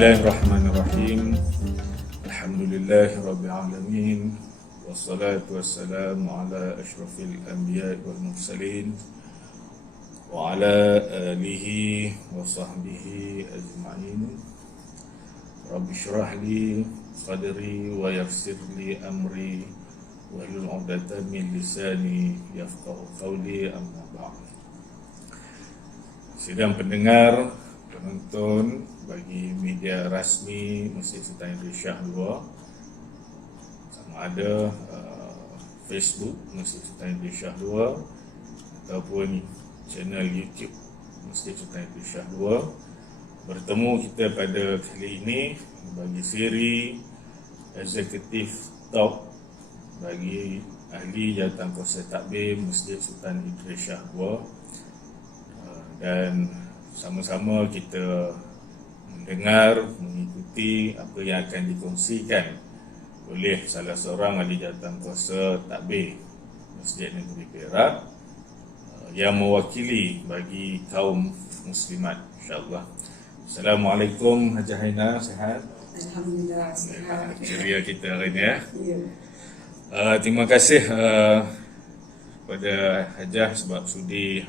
Bismillahirrahmanirrahim. Alhamdulillahirabbil alamin. Wassalatu wassalamu ala asyrafil anbiya'i wal mursalin wa ala alihi wa sahbihi ajma'in. Rabbi shrah li sadri wa yassir li amri wahlul 'uqdatam min lisani yafqahu qawli, amma ba'd. Sidang pendengar, penonton bagi media rasmi Masjid Sultan Idris Shah II, sama ada Facebook Masjid Sultan Idris Shah II ataupun channel YouTube Masjid Sultan Idris Shah II. Bertemu kita pada kali ini bagi siri Executive Talk bagi ahli jawatankuasa takbir Masjid Sultan Idris Shah II, dan sama-sama kita mendengar, mengikuti apa yang akan dikongsikan oleh salah seorang ahli jawatankuasa takbir Masjid Negeri Perak yang mewakili bagi kaum muslimat, insyaAllah. Assalamualaikum Hajah Haina, sihat? Alhamdulillah, sihat. Ceria kita hari ini, ya. Terima kasih kepada Hajah sebab sudi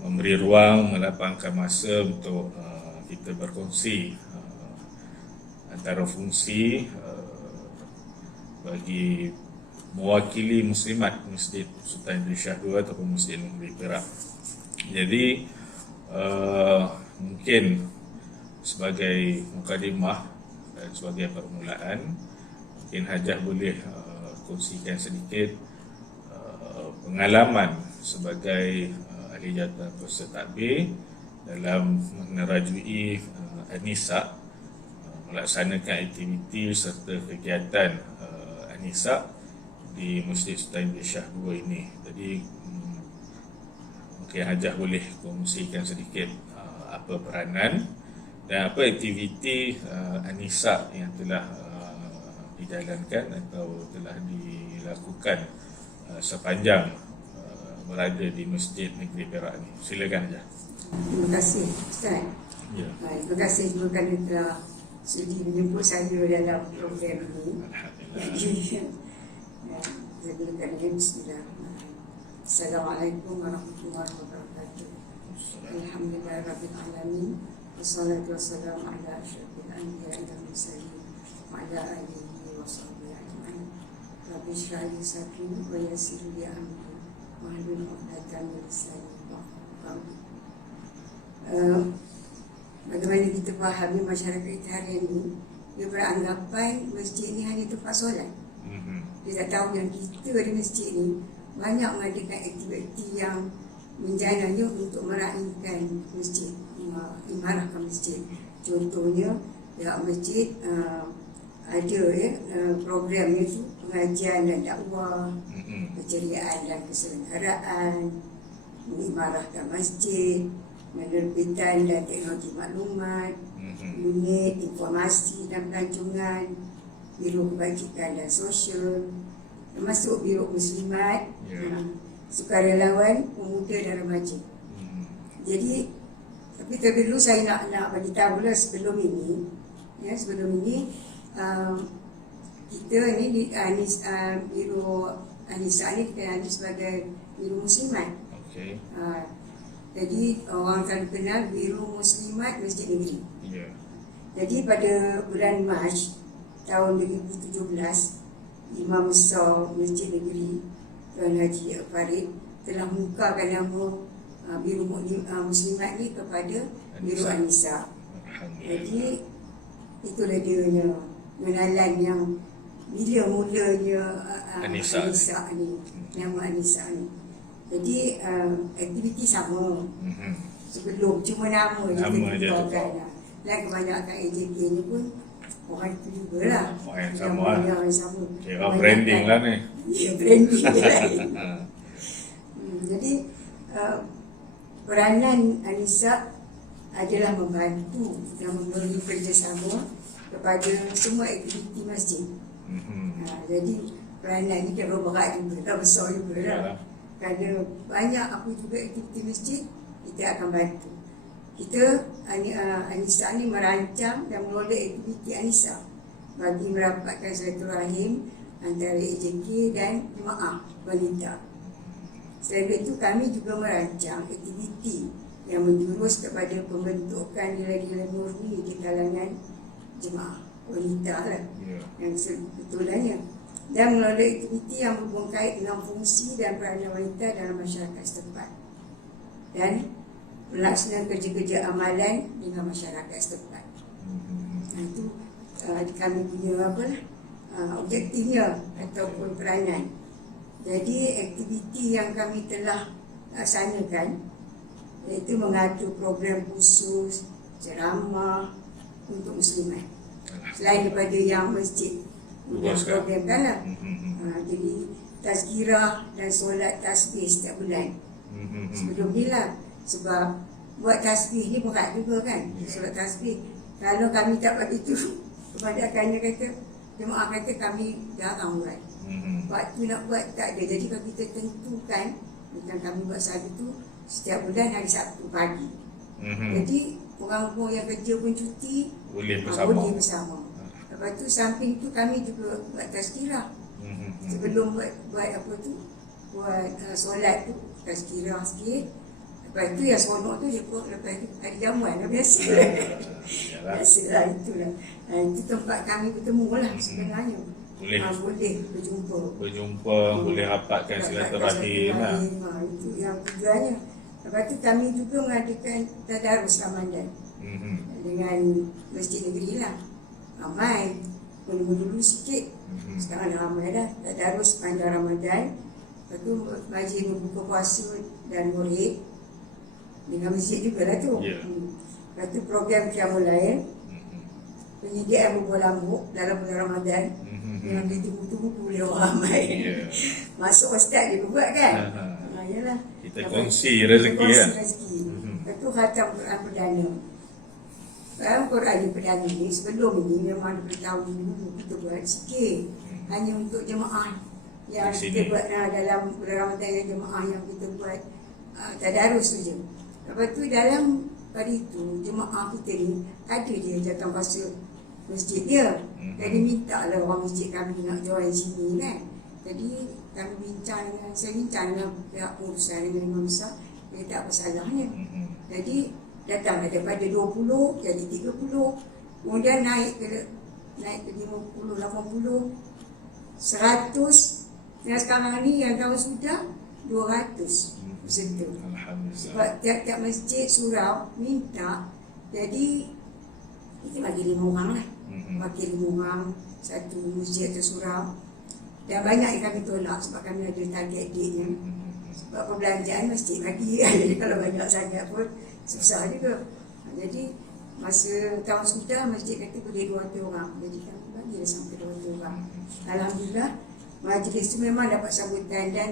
memberi ruang, melapangkan masa untuk kita berkongsi antara fungsi bagi mewakili muslimat Masjid Sultan Idris Shah II ataupun Masjid Negeri Perak. Jadi mungkin sebagai mukadimah dan sebagai permulaan, mungkin Hajah boleh kongsikan sedikit pengalaman sebagai ahli jawatankuasa takbir dalam menerajui An-Nisa, melaksanakan aktiviti serta kegiatan An-Nisa di Masjid Sultan Idris Shah II ini. Jadi mungkin Hajah boleh kongsikan sedikit apa peranan dan apa aktiviti An-Nisa yang telah dijalankan atau telah dilakukan sepanjang berada di Masjid Negeri Perak ini. Silakan Hajah. Terima kasih Ustaz. Ya. Terima kasih juga kerana telah sudi menjemput saya dalam program ini. Alhamdulillah. Saya gunakan ini bismillahirrahmanirrahim. Assalamualaikum warahmatullahi wabarakatuh. Alhamdulillah rabbil alamin. Wassalatu wassalamu ala asyrafil anbiya'i wal mursalin wa ala alihi wa sahbihi ajma'in. Rabbi shrah li sadri wa yassir li amri wahlul 'uqdatam min lisani yafqahu qawli. Bagaimana kita fahami masyarakat kita hari ini, dia beranggapan masjid ini hanya tempat solat. Dia tak tahu yang kita di masjid ini banyak mengadakan aktiviti yang menjananya untuk meraihkan masjid, imarahkan masjid. Contohnya pihak masjid ada programnya tu pengajian dan dakwah, keceriaan dan keselenggaraan, mengimarahkan masjid, penerbitan dan teknologi maklumat, unit informasi dan pelancongan, biro kebajikan dan sosial, termasuk biro muslimat, sukarelawan pemuda dan remaja. Jadi, tapi terlebih dulu saya nak bagi tahu lah sebelum ini, kita ini di biro An-Nisa ni kita ada sebagai biro muslimat. Okey. Jadi orang akan kenal biro muslimat Masjid Negeri. Ya. Jadi pada bulan Mac tahun 2017, Imam Besar Masjid Negeri Tuan Haji Farid telah mengukarkan nama biro muslimat ni kepada biro An-Nisa. Jadi itulah dia pengenalan yang bila mulanya An-Nisa ni, nama An-Nisa ni. Jadi aktiviti sama sebelum, cuma nama je kita tukarkan. Dan kebanyakan AJK ni pun orang itu jugalah, orang sama. Yang sama. Kira branding lah ni. Ya, branding je lain. Jadi peranan An-Nisa adalah membantu dan memberi kerjasama kepada semua aktiviti masjid. Jadi peranan ni kan berat juga, tak besar juga lah. Kerana banyak apa juga aktiviti masjid, kita akan bantu. kita Anissa ni merancang dan mengelola aktiviti Anissa bagi merapatkan silaturahim antara AJK dan jemaah wanita. Selain itu, kami juga merancang aktiviti yang menjurus kepada pembentukan nilai-nilai murni di kalangan jemaah wanita lah, yang sebetulnya, dan mengelola aktiviti yang berhubung kait dengan fungsi dan peranan wanita dalam masyarakat setempat, dan melaksanakan kerja-kerja amalan dengan masyarakat setempat. Itu kami punya objektifnya ataupun peranan. Jadi aktiviti yang kami telah laksanakan iaitu mengatur program khusus ceramah untuk muslimat selain daripada yang masjid program kan lah. Jadi tazkirah dan solat tasbih setiap bulan sebelum ni lah, sebab buat tasbih ni berat juga kan, solat tasbih. Kalau kami tak buat itu, kebanyakannya kata jemaah kata kami jarang buat. Waktu nak buat tak ada. Jadi kalau kita tentukan, bukan kami buat selalu tu setiap bulan hari Sabtu pagi. Jadi orang-orang yang kerja pun cuti boleh bersama. Boleh bersama. Lepas tu samping tu kami juga buat tazkirah. Sebelum buat apa tu, buat solat tu tazkirah sikit. Lepas tu yang seronok tu dia pun lepas tu ada jamuan lah, biasa. Biasalah itulah. Itu tempat kami bertemu lah sebenarnya. Boleh berjumpa, boleh rapatkan silaturahim lah. Itu yang tujuannya. Lepas tu kami juga mengadakan tadarus Ramadan dengan Masjid Negeri lah. Ramai, dulu sikit, sekarang dah ramai dah. Tadarus panjang Ramadan. Lepas tu majlis membuka puasa dan murid dengan masjid juga lah tu. Lepas tu program Qiyamul Lail, penyediaan bubur lambuk dalam bulan Ramadan. Yang dia tunggu-tunggu boleh orang ramai. Masuk ustaz dia buat kan. Yalah. Kita kongsi rezeki lah. Lepas tu khatam Quran perdana. Dalam Quran perdana ni sebelum ini memang daripada tahun dulu kita buat sikit. Hanya untuk jemaah yang kita buat dalam bulan Ramadan, yang jemaah yang kita buat tadarus tu je. Lepas tu dalam pada itu jemaah kita ni ada dia jawatan kuasa masjid dia. Jadi minta lah orang masjid kami nak join sini kan. Jadi kami saya bincang dengan pihak pengurusan dengan Imam Besar, dia tak apa salahnya. Jadi datang daripada 20 jadi 30, kemudian naik ke 50, 80, 100, dan sekarang ni yang tahun sudah 200 peserta. Sebab tiap-tiap masjid surau minta, jadi kita bagi 5 orang lah. Bagi 5 orang satu masjid atau surau. Dan banyak yang kami tolak sebab kami ada target date-nya. Sebab perbelanjaan masjid bagi. Jadi kalau banyak sangat pun susah juga. Jadi masa tahun sudah masjid kata boleh 200 orang. Jadi kami bagilah sampai 200 orang. Alhamdulillah majlis itu memang dapat sambutan dan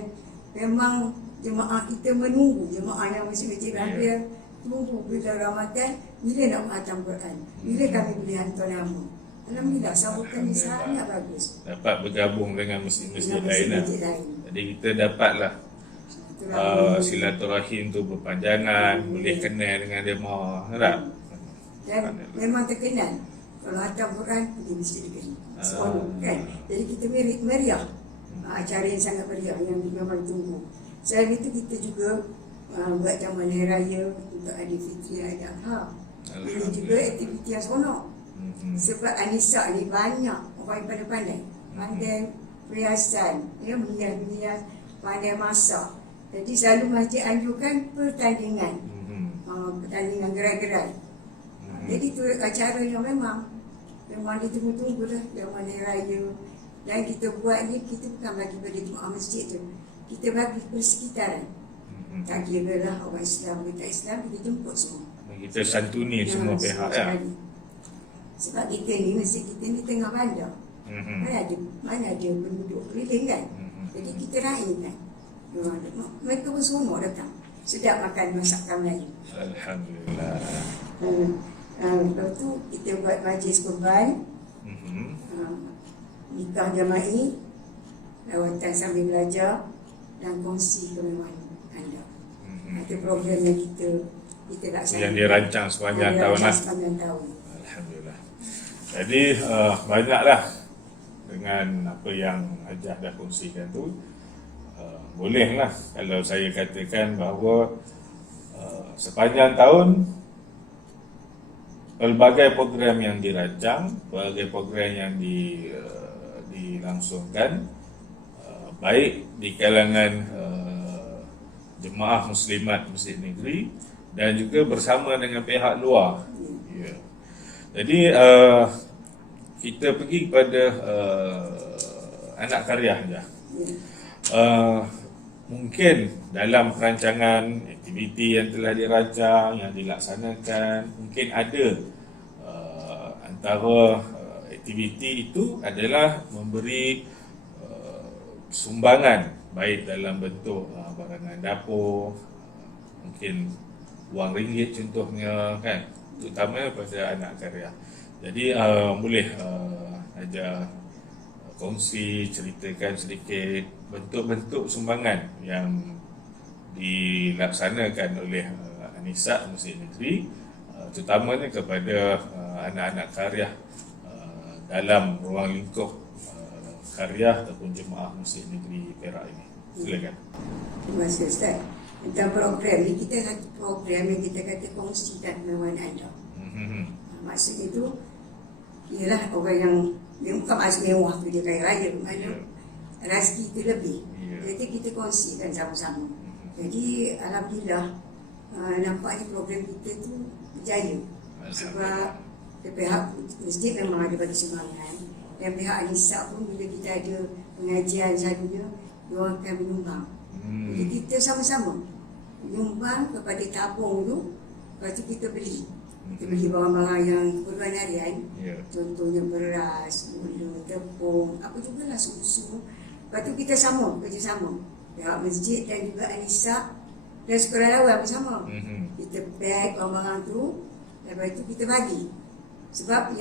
memang jemaah kita menunggu, jemaah yang masjid-masjid raya tunggu bila Ramadan, bila nak menghatam Quran, bila kami boleh hantar nama. Alhamdulillah sambutan ni sangat bagus. Dapat bergabung dengan masjid-masjid lain. Jadi kita dapatlah silaturahim tu berpanjangan, boleh kenal dengan jemaah, tak? Dan memang terkenal kalau hantar Quran di Masjid Negeri. Kan? Jadi kita meriah. Acara yang sangat meriah yang memang tunggu. Selain itu kita juga buat jamuan hari raya untuk Aidilfitri, Aidil Adha. Ini juga aktiviti yang seronok. Sebab Anissa ni banyak orang yang pandai-pandai, pandai perhiasan, menghias-hias, pandai masak. Jadi selalu masjid anjurkan pertandingan, pertandingan gerai-gerai. Jadi tu acara yang memang ditunggu-tunggu lah, jamuan hari raya. Dan kita buat ni, kita bukan bagi pada jemaah masjid tu, kita bagi persekitaran. Tak kira lah orang Islam atau tak Islam, kita jemput semua. Kita santuni semua pihak ya. Sebab kita ni, masjid kita ni tengah bandar. Mana ada penduduk keliling kan. Jadi kita raihkan. Mereka pun semua datang. Sedap makan masakan Melayu. Alhamdulillah. Lepas tu kita buat majlis korban, nikah jama'i, lawatan sambil belajar dan kongsi kemewahan anda. Itu program yang kita kita laksanakan. Yang dirancang sepanjang tahun lah. Sepanjang tahun. Alhamdulillah. Jadi banyaklah dengan apa yang Hajah dah kongsikan tu. Bolehlah kalau saya katakan bahawa sepanjang tahun pelbagai program yang dirancang, pelbagai program yang dilangsungkan, baik di kalangan jemaah muslimat Masjid Negeri dan juga bersama dengan pihak luar. Ya. Jadi kita pergi kepada anak karya saja. Mungkin dalam perancangan aktiviti yang telah dirancang, yang dilaksanakan, mungkin ada antara aktiviti itu adalah memberi sumbangan, baik dalam bentuk barangan dapur, mungkin wang ringgit contohnya kan, terutama pada anak karya. Jadi boleh ajar kongsi, ceritakan sedikit bentuk-bentuk sumbangan yang dilaksanakan oleh Anisa Masjid Negeri, terutamanya kepada anak-anak karya dalam ruang lingkup karya ataupun jemaah Masjid Negeri Perak ini. Silakan. Terima kasih Ustaz. Tentang program ni, kita satu program yang kita kata kongsikan mewan anda. Maksud itu ialah orang yang dia bukan maksud mewah tu, dia kaya raya, mana rezeki itu lebih. Jadi kita kongsikan sama-sama. Jadi alhamdulillah nampaknya program kita tu berjaya. Sebab pihak masjid memang ada bagi sumbangan, dan pihak Anisa pun bila kita ada pengajian selalunya, dia akan menyumbang. Jadi kita sama-sama menyumbang kepada tabung tu, lepas tu kita beli. Kita beli barang-barang yang keperluan harian, contohnya beras, gula, tepung, apa juga lah, susu. Lepas tu kita kerjasama pihak masjid dan juga Anisa dan sekolah lawan bersama. Kita pack barang-barang tu, lepas tu kita bagi. Sebab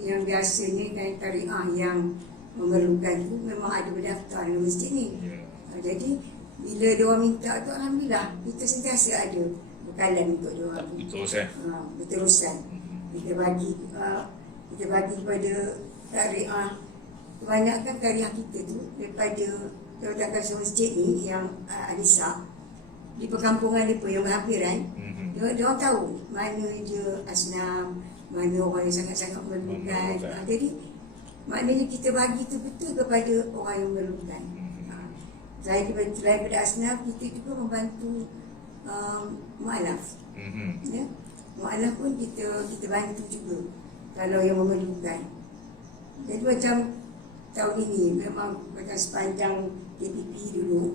yang biasanya kan tariah yang memerlukan tu memang ada berdaftar dengan masjid ni. Jadi bila diorang minta tu, alhamdulillah kita sentiasa ada bekalan untuk diorang. Berterusan. Kita bagi kepada tariah. Kebanyakan tariah kita tu daripada Jawatan Masjid ni yang Anisa di perkampungan mereka yang berhampiran, dia orang tahu mana dia asnam, mana orang yang sangat-sangat memerlukan. Jadi maknanya kita bagi tu betul kepada orang yang memerlukan. Selain daripada asnaf, kita juga membantu mu'alaf. Ya? Mu'alaf pun kita bantu juga kalau yang memerlukan. Jadi macam tahun ini memang macam sepanjang KPP dulu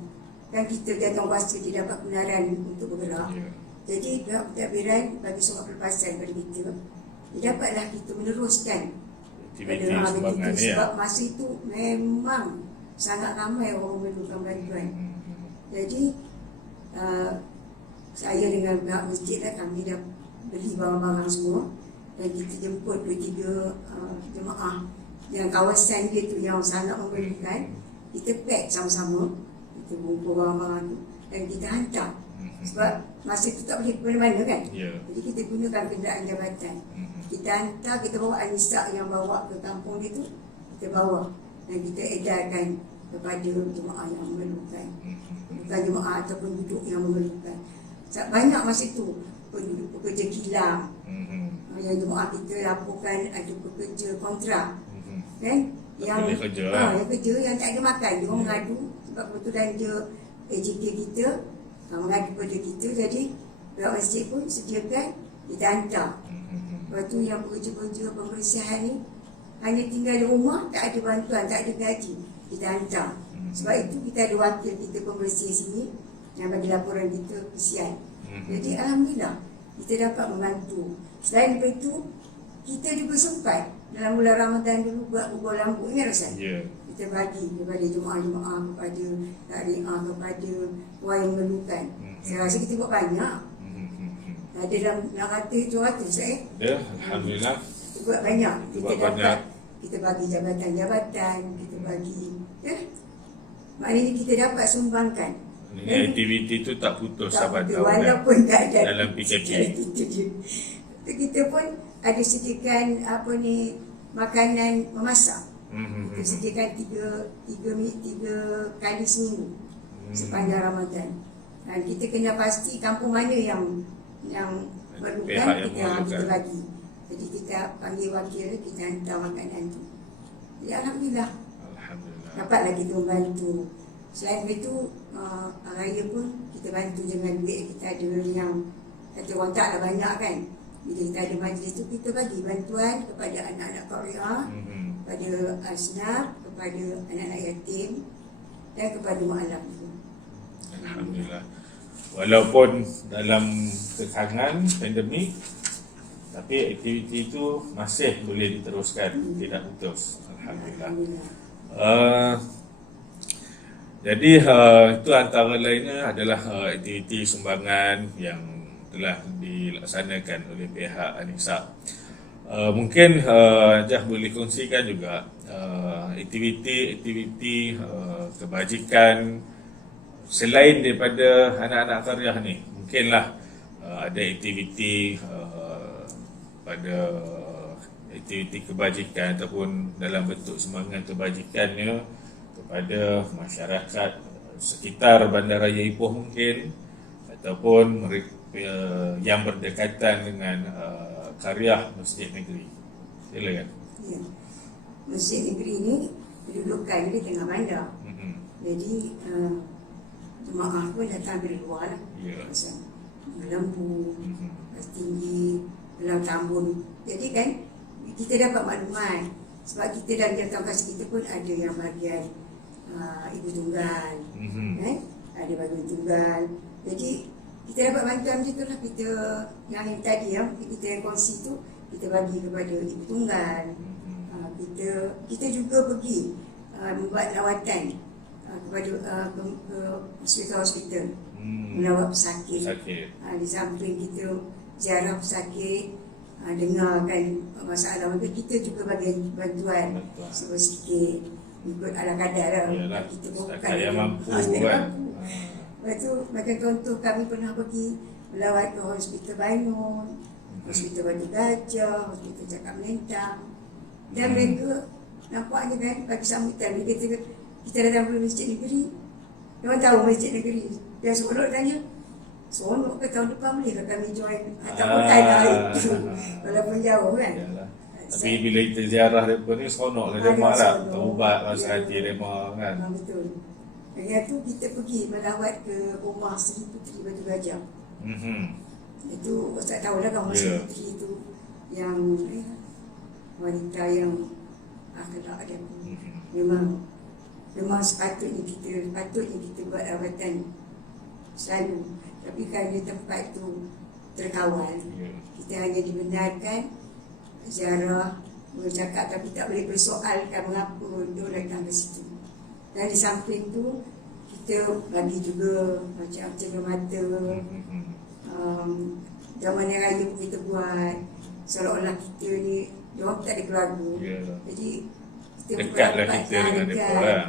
kan kita datang kuasa dia dapat kebenaran untuk bergerak. Jadi pihak pentadbiran bagi surat pelepasan kepada kita, dia dapatlah kita meneruskan aktiviti sebab masa itu memang sangat ramai orang memerlukan bantuan. Jadi saya dengan pihak masjid lah, kami dah beli barang-barang semua dan kita jemput 2-3 jemaah yang kawasan dia tu yang sangat memerlukan. Kita pack sama-sama, kita bungkus barang-barang tu dan kita hantar. Sebab masa tu tak boleh ke mana-mana kan. Jadi kita gunakan kenderaan jabatan. Kita hantar, kita bawa Anisa yang bawa ke kampung dia tu, kita bawa dan kita edarkan kepada jemaah yang memerlukan. Bukan jemaah ataupun duduk yang memerlukan. Banyak masa tu penduduk pekerja kilang, yang jemaah kita laporkan ada pekerja kontrak, kan? Yang kerja yang tak ada makan, dia orang mengadu sebab kebetulan dia AJK kita mengadu kepada kita. Jadi pihak masjid pun sediakan, kita hantar. Lepas tu yang pekerja-pekerja pembersihan ni hanya tinggal di rumah, tak ada bantuan, tak ada gaji, kita hantar. Sebab itu kita ada wakil kita pembersih sini yang bagi laporan kita kesian. Jadi alhamdulillah kita dapat membantu. Selain daripada itu, kita juga sempat dalam bulan Ramadan dulu buat ubah lampu, ingat Ustaz? Kita bagi kepada jemaah-jemaah, kepada tariah, kepada orang yang memerlukan. Saya rasa kita buat banyak. Ada dalam nak kata 200 Ya, alhamdulillah. Kita buat banyak. Kita dapat, kita bagi jabatan-jabatan, kita bagi, ya. Maknanya kita dapat sumbangkan Ini aktiviti tu tak putus Tak sampai betul, tahun walaupun tak ada dalam PKP. kita pun ada sediakan makanan memasak. Kita sediakan tiga kali seminggu sepanjang Ramadan. Dan kita kena pasti kampung mana yang perlukan, Pihak yang kita memerlukan. bagi. Jadi kita panggil wakil, kita hantar makanan tu. Ya, Alhamdulillah Alhamdulillah. dapatlah kita membantu. Selain itu, raya pun kita bantu dengan duit kita ada yang kata orang taklah banyak kan. Bila kita ada majlis tu, kita bagi bantuan kepada anak-anak Korea, kepada asnaf, kepada anak-anak yatim dan kepada mu'alaf juga. Alhamdulillah. Walaupun dalam kekangan pandemik, tapi aktiviti itu masih boleh diteruskan, tidak putus. Alhamdulillah. Jadi itu antara lainnya adalah aktiviti sumbangan yang telah dilaksanakan oleh pihak Anisa. Mungkin Jah boleh kongsikan juga aktiviti kebajikan selain daripada anak-anak karya ni. Mungkinlah ada aktiviti pada aktiviti kebajikan ataupun dalam bentuk sumbangan kebajikannya kepada masyarakat sekitar Bandaraya Ipoh mungkin, ataupun yang berdekatan dengan karya Masjid Negeri. Silakan. Ya. Masjid Negeri ni kedudukan dia tengah bandar. Jadi jemaah pun datang dari luar lah. Ya. Pasal Lembu, Pas Tinggi, Belang Tambun. Jadi kan kita dapat maklumat. Sebab kita dalam jangkaan kasih kita pun ada yang bahagian ibu tunggal, kan? Ada bahagian tunggal. Jadi kita dapat bantuan macam tu lah. Kita yang tadi kita yang kongsi tu kita bagi kepada ibu tunggal. Kita juga pergi membuat lawatan kepada ke hospital-hospital, melawat pesakit. Di samping kita ziarah pesakit, dengarkan masalah mereka, kita juga bagi bantuan sikit ikut ala kadar lah. Yalah, Kita setakat yang mampu kan. Lepas tu macam contoh kami pernah pergi melawat ke hospital Bangun, hospital Batu Gajah, hospital Cakap Mentang. Dan mereka nampaknya kan bagi sambutan bila kita datang ke Masjid Negeri, mereka tahu Masjid Negeri. Dia seronok tanya, seronok ke tahun depan boleh ke kami join ataupun tanah itu walaupun jauh kan. Yalah. Tapi bila kita ziarah mereka ni seronok lah mereka lah, terubat rasa hati mereka kan. Betul. Dengan tu kita pergi melawat ke rumah Seri Puteri Batu Gajah. Itu tak tahulah kan rumah Seri Puteri tu yang wanita yang akhlak dia. Memang sepatutnya kita buat rawatan selalu. Tapi kerana tempat tu terkawal, kita hanya dibenarkan ziarah, bercakap, tapi tak boleh persoalkan mengapa dia datang ke situ. Dan di samping tu kita bagi juga macam cermata, zaman raya pun kita buat seolah-olah kita ni diorang tak ada keluarga. Jadi kita dekatlah kita dengan mereka lah.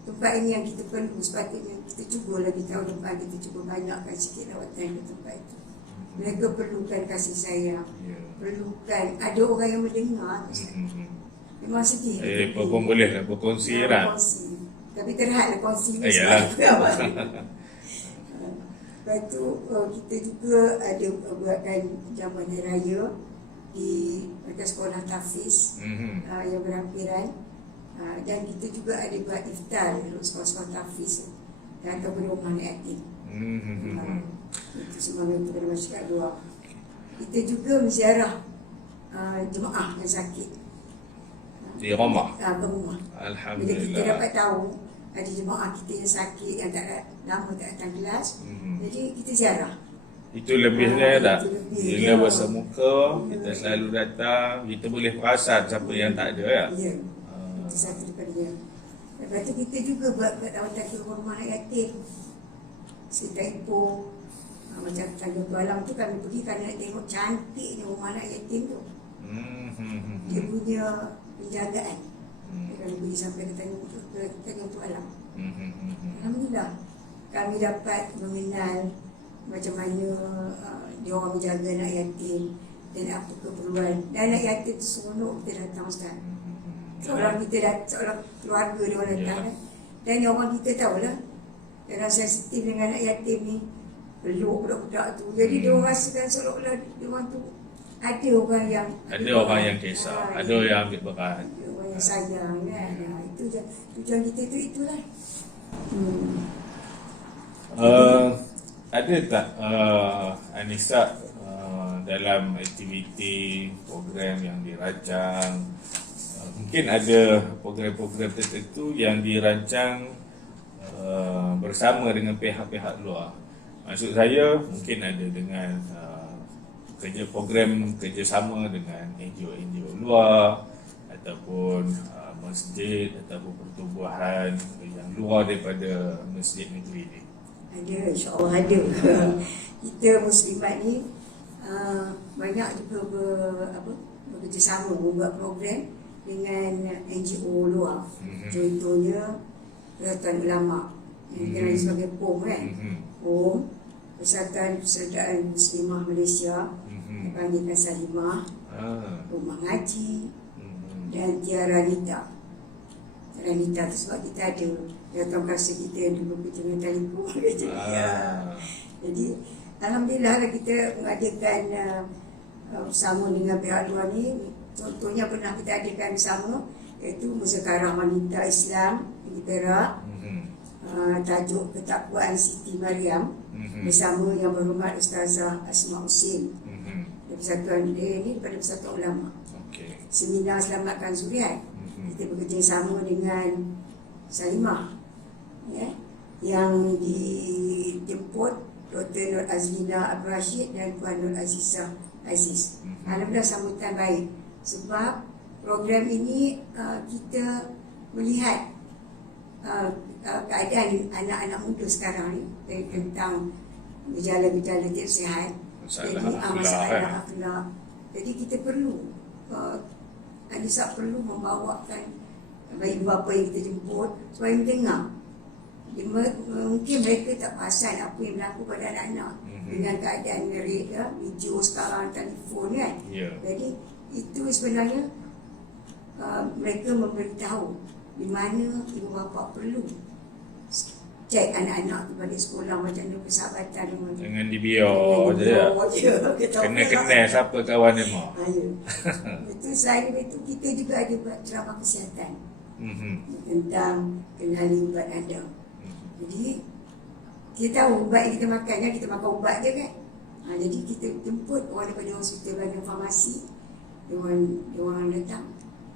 Tempat ini yang kita perlu, sepatutnya kita cuba lagi tahun depan, kita cuba banyakkan sikit rawatan ke tempat itu. Mereka perlukan kasih sayang, perlukan ada orang yang mendengar. Memang sedih. Apa pun boleh lah berkongsi lah. Tapi terhadlah kongsi ni. Lepas tu kita juga ada buatkan jamuan hari raya di sekolah Tafiz yang berhampiran. Dan kita juga ada buat iftar untuk sekolah-sekolah Tafiz dan ataupun rumah anak yatim. Itu semangat kepada masyarakat luar. Kita juga menziarah jemaah yang sakit di rumah. Rumah. Alhamdulillah. Bila kita dapat tahu ada jemaah kita yang sakit yang tak lama tak datang kelas, jadi kita ziarah. Itu lebihnya tak? Bila Ya. bersemuka, kita selalu datang, kita boleh perasan siapa yang tak ada ya. Ya. Itu satu daripada dia. Lepas tu kita juga buat rawatan ke rumah anak yatim. Serta Ipoh. Macam Tanjung Kualang tu kami pergi kerana nak tengok cantiknya rumah anak yatim tu. Dia punya penjagaan. Kami pergi sampai ke Tanjung Kualang. Alhamdulillah. kami dapat mengenal macam mana dia orang menjaga anak yatim dan apa keperluan. Dan anak yatim tu seronok kita datang Ustaz. Seorang kita seorang keluarga dia orang datang kan. Dan orang kita tahulah dia orang sensitif dengan anak yatim ni, peluk budak-budak tu. Jadi dia orang rasakan seolah-olah dia orang tu ada orang yang kisah, ada yang ambil berat, ada orang yang sayang kan. Itu je tujuan kita tu itulah. Ada tak Anissa dalam aktiviti program yang dirancang, mungkin ada program-program tertentu yang dirancang bersama dengan pihak-pihak luar? Maksud saya mungkin ada dengan program kerjasama dengan NGO-NGO luar ataupun masjid ataupun pertubuhan yang luar daripada masjid negeri ni. Ada, insyaAllah ada. Kita Muslimat ni banyak juga bekerjasama membuat program dengan NGO luar. Contohnya Persatuan Ulama yang dikenali sebagai POM kan. POM, Persatuan Persaudaraan Muslimah Malaysia, dipanggilkan Salimah, Rumah Ngaji dan Tiara Nita. Tiara Nita tu sebab kita ada datang kasih kita dulu kerja dengan telefon. Jadi alhamdulillah lah kita mengadakan bersama dengan pihak luar ni. Contohnya pernah kita adakan bersama, iaitu Muzakarah Wanita Islam di Perak, tajuk Ketakwaan Siti Mariam, bersama Yang Berhormat Ustazah Asma Husin dari Persatuan ini daripada Persatuan Ulama. Seminar Selamatkan Zuriat, kita bekerjasama dengan Salimah, yang dijemput Dr. Nur Azlina Abdul Rashid dan Puan Nur Azizah Aziz. Alhamdulillah sambutan baik, sebab program ini kita melihat keadaan anak-anak muda sekarang ni tentang gejala-gejala tidak sihat, masalah akhlak. Jadi kita perlu Anissa perlu membawakan ibu bapa yang kita jemput supaya mendengar. Mungkin mereka tak perasan apa yang berlaku pada anak-anak dengan keadaan video sekarang, telefon kan. Jadi itu sebenarnya mereka memberitahu di mana ibu bapa perlu cek anak-anak balik sekolah, macam mana persahabatan dengan jangan dibiar je. Kena siapa kawan dia mau. Itu selain itu kita juga ada buat ceramah kesihatan tentang kenali ubat anda. Jadi kita tahu ubat yang kita makan kan, kita makan ubat je kan. Jadi kita jemput orang daripada hospital dan farmasi, dia orang datang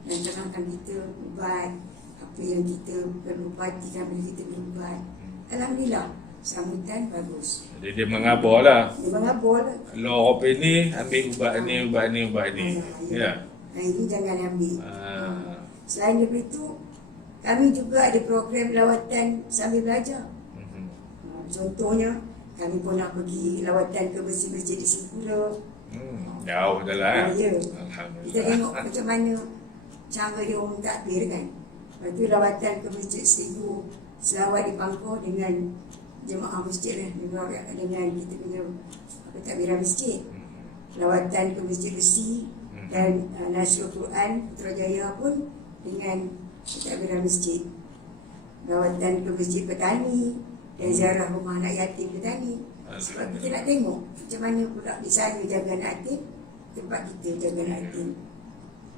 dan terangkan kita ubat apa yang kita perlu perhatikan bila kita berubat. Alhamdulillah sambutan bagus. Jadi dia mengabar lah. Kalau orang ni ambil ubat ni. Ya. Ini jangan ambil. Selain daripada itu, kami juga ada program lawatan sambil belajar. Contohnya, kami pun nak pergi lawatan ke masjid-masjid di Singapura. Jauh dah lah. Ya. Alhamdulillah. Kita tengok macam mana cara dia orang takbir kan. Lepas tu lawatan ke Masjid Seribu Selawat di Pangkor dengan jemaah masjid lah, dengan kita punya takbiran masjid. Lawatan ke Masjid Besi dan Nasrul Quran Putrajaya pun dengan takbiran masjid. Lawatan ke Masjid Petani dan ziarah rumah anak yatim Petani. Sebab kita nak tengok macam mana pula di sana jaga anak yatim, tempat kita jaga anak yatim.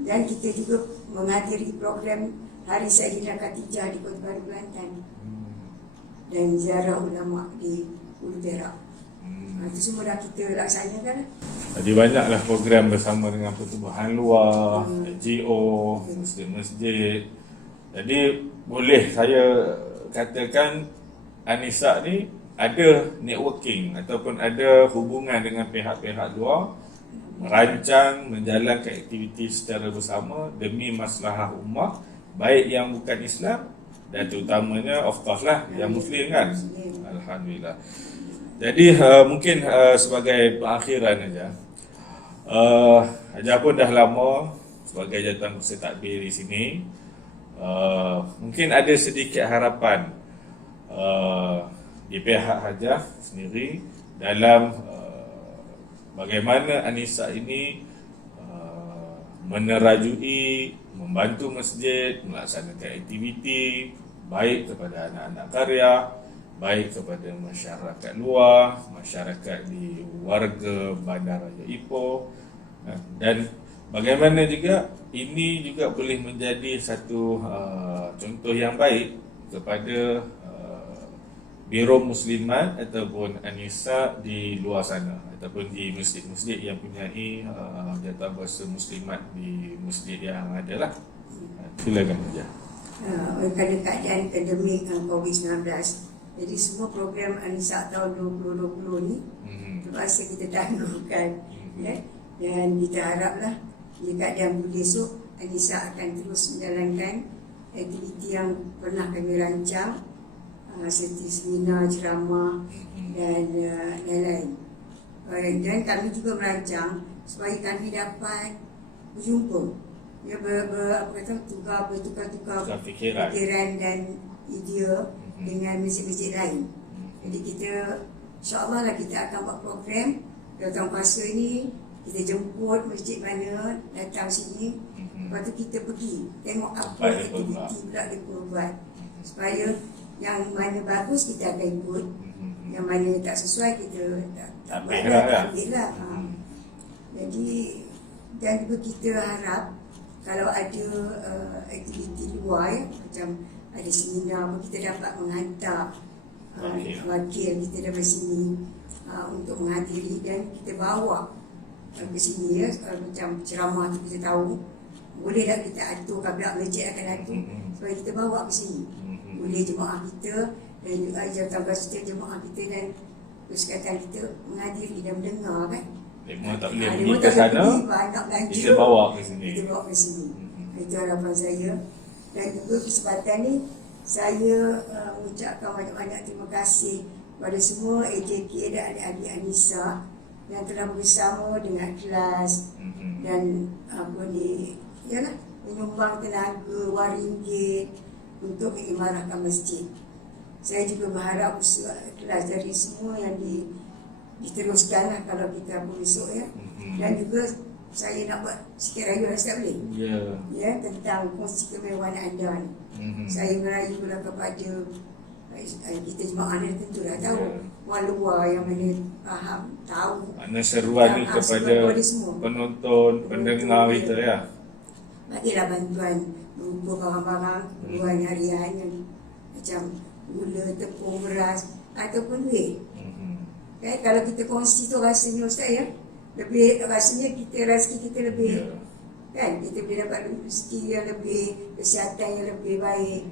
Dan kita juga menghadiri program Hari Sayyidina Khatijah di Kota Baru Kelantan dan ziarah ulama di Ulu Perak. Itu semua dah kita laksanakan. Jadi banyaklah program bersama dengan pertubuhan luar, NGO, masjid-masjid. Jadi boleh saya katakan Anissa ni ada networking ataupun ada hubungan dengan pihak-pihak luar, merancang, menjalankan aktiviti secara bersama demi maslahah ummah, baik yang bukan Islam dan terutamanya of course lah yang Muslim kan. Alhamdulillah. Jadi mungkin sebagai perakhiran aja, Hajar pun dah lama sebagai jawatan kursi takbir di sini. Mungkin ada sedikit harapan di pihak hajah sendiri dalam bagaimana Anissa ini menerajui, membantu masjid melaksanakan aktiviti baik kepada anak-anak karya, baik kepada masyarakat luar, masyarakat di warga Bandaraya Ipoh, dan bagaimana juga ini juga boleh menjadi satu contoh yang baik kepada Biro Muslimat ataupun Anissa di luar sana ataupun di masjid-masjid yang mempunyai jawatan bahasa Muslimat di masjid yang ada lah. Silakan saja. Kerana keadaan pandemik COVID-19, jadi semua program Anissa tahun 2020 ni terpaksa kita tangguhkan, ya. Dan kita haraplah jika keadaan boleh esok, Anissa akan terus menjalankan aktiviti yang pernah kami rancang, seperti seminar, ceramah dan lain-lain. Dan kami juga merancang supaya kami dapat berjumpa, ya, bertukar-tukar fikiran dan idea dengan masjid-masjid lain. Jadi kita, insyaAllah lah kita akan buat program datang puasa ni, kita jemput masjid mana, datang sini, lepas tu kita pergi tengok apa aktiviti pula mereka buat, supaya yang mana bagus kita akan ikut, yang mana tak sesuai kita tak ambil lah. Jadi, dan juga kita harap kalau ada aktiviti luar, ya, macam ada seminar, kita dapat menghantar wakil kita dari sini untuk menghadiri dan kita bawa ke sini, ya. Macam ceramah tu kita tahu, boleh tak kita atur, kabel masjid akan atur supaya kita bawa ke sini. Boleh jemaah kita dan juga jawatan bahasa jemaah kita dan persekatan kita menghadiri dan mendengar, kan. Mereka tak boleh pergi ke sana, kita bawa ke sini. Kita bawa ke sini. Itu harapan saya. Dan juga kesempatan ni saya mengucapkan banyak-banyak terima kasih kepada semua AJK dan adik-adik Anissa yang telah bersama dengan kelas dan menyumbang tenaga wang ringgit untuk mengimarahkan masjid. Saya juga berharap kelas dari semua yang diteruskanlah kalau kita pun esok, ya. Dan juga saya nak buat sikit rayu, saya boleh? Ya, tentang kongsi kemewahan anda ni. Saya merayulah kepada kita jemaah ni, tentu dah tahu. Orang luar yang mana faham, tahu. Mana seruan ni kepada penonton, pendengar kita, ya. Bagilah bantuan berupa barang-barang keperluan harian yang macam gula, tepung, beras ataupun duit. Kalau kita kongsi tu rasanya, Ustaz, ya, lebih rasanya rezeki kita lebih, kan, kita boleh dapat rezeki yang lebih, kesihatan yang lebih baik.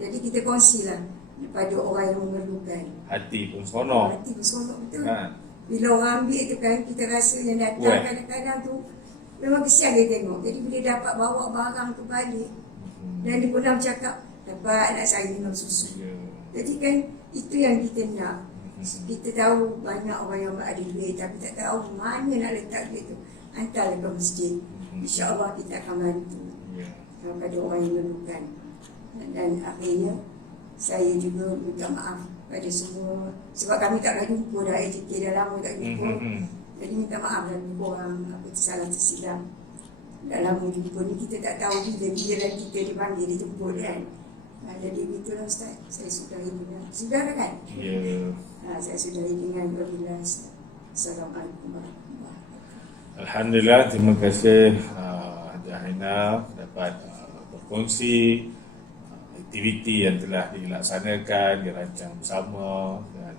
Jadi kita kongsilah kepada orang yang memerlukan. Hati pun seronok. Hati pun seronok, betul. Bila orang ambil tu, kan, kita rasa yang datang kadang-kadang tu memang kesian dia tengok. Jadi bila dapat bawa barang tu balik, dan dia pernah bercakap, dapat anak saya minum susu. Jadi kan itu yang kita nak. Kita tahu banyak orang yang ada duit tapi tak tahu mana nak letak duit tu. Hantarlah ke masjid. InsyaAllah kita akan bantu kepada orang yang memerlukan. Dan akhirnya saya juga minta maaf pada semua, sebab kami tak pernah jumpa dah, AJK dah lama tak jumpa. Jadi minta maaf dan orang tersalah tersilap. Dalam jumpa ni kita tak tahu bila kita dipanggil dijemput, kan. Jadi itulah, Ustaz, saya sudahi dengan sudah kan? Ya. Saya sudahi dengan wabillahi. Assalamualaikum warahmatullahi wabarakatuh. Alhamdulillah, terima kasih Jahina dapat berkongsi aktiviti yang telah dilaksanakan, dirancang bersama, dan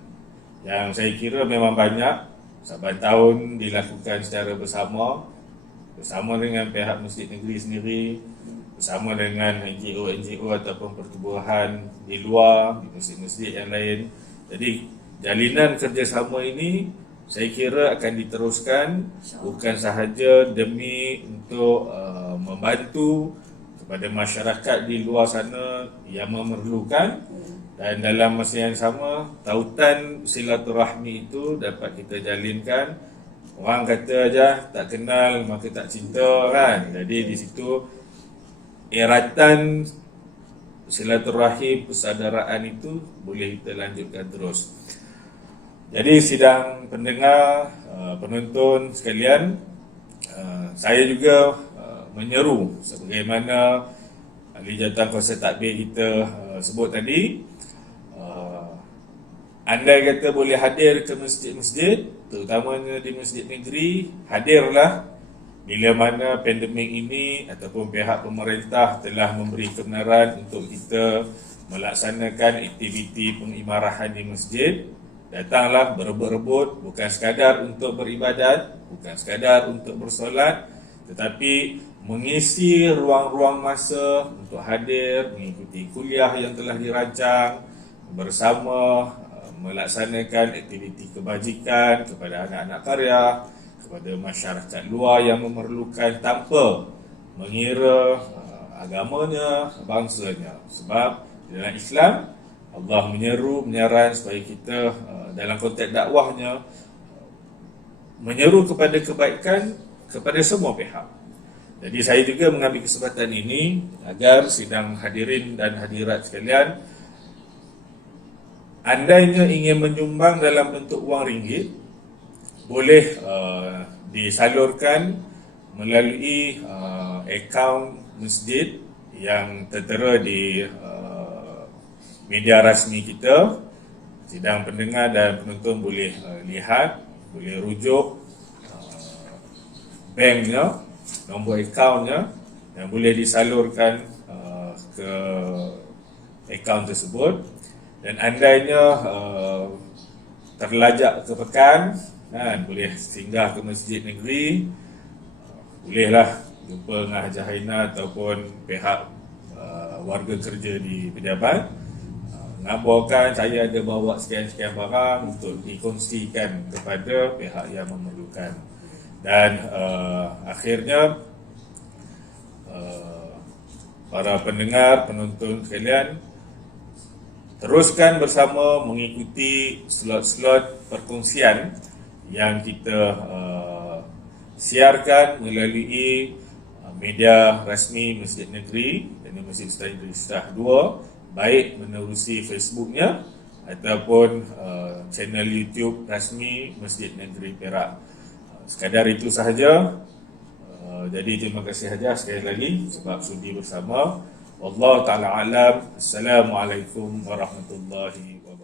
yang saya kira memang banyak. Saban tahun dilakukan secara bersama dengan pihak Masjid Negeri sendiri, bersama dengan NGO ataupun pertubuhan di luar, di masjid-masjid yang lain. Jadi jalinan kerjasama ini saya kira akan diteruskan, bukan sahaja demi untuk membantu kepada masyarakat di luar sana yang memerlukan, dan dalam masa yang sama tautan silaturahmi itu dapat kita jalinkan. Orang kata aja tak kenal maka tak cinta, kan. Jadi di situ eratan silaturahim, persaudaraan itu boleh kita lanjutkan terus. Jadi sidang pendengar, penonton sekalian, saya juga menyeru sebagaimana ahli jawatankuasa takbir kita sebut tadi, andai kata boleh hadir ke masjid-masjid, terutamanya di masjid negeri, hadirlah bila mana pandemik ini ataupun pihak pemerintah telah memberi kebenaran untuk kita melaksanakan aktiviti pengimarahan di masjid. Datanglah berebut-rebut, bukan sekadar untuk beribadat, bukan sekadar untuk bersolat, tetapi mengisi ruang-ruang masa untuk hadir, mengikuti kuliah yang telah dirancang bersama, melaksanakan aktiviti kebajikan kepada anak-anak karya, kepada masyarakat luar yang memerlukan tanpa mengira agamanya, bangsanya. Sebab dalam Islam Allah menyeru, menyaran supaya kita dalam konteks dakwahnya menyeru kepada kebaikan kepada semua pihak. Jadi saya juga mengambil kesempatan ini agar sidang hadirin dan hadirat sekalian, andainya ingin menyumbang dalam bentuk wang ringgit, boleh disalurkan melalui akaun masjid yang tertera di media rasmi kita. Sidang pendengar dan penonton boleh lihat, boleh rujuk banknya, nombor akaunnya, dan boleh disalurkan ke akaun tersebut. Dan andainya terlajak ke pekan, boleh singgah ke masjid negeri, bolehlah jumpa dengan Haji Haina ataupun pihak warga kerja di pejabat, ngabarkan saya ada bawa sekian-sekian barang untuk dikongsikan kepada pihak yang memerlukan. Dan akhirnya para pendengar, penonton sekalian, teruskan bersama mengikuti slot-slot perkongsian yang kita siarkan melalui media rasmi Masjid Negeri dan Masjid Sultan Idris Shah 2, baik menerusi Facebooknya ataupun channel YouTube rasmi Masjid Negeri Perak. Sekadar itu sahaja. Jadi terima kasih saja sekali lagi sebab sudi bersama. Wallahu ta'ala alam. Assalamualaikum warahmatullahi wabarakatuh.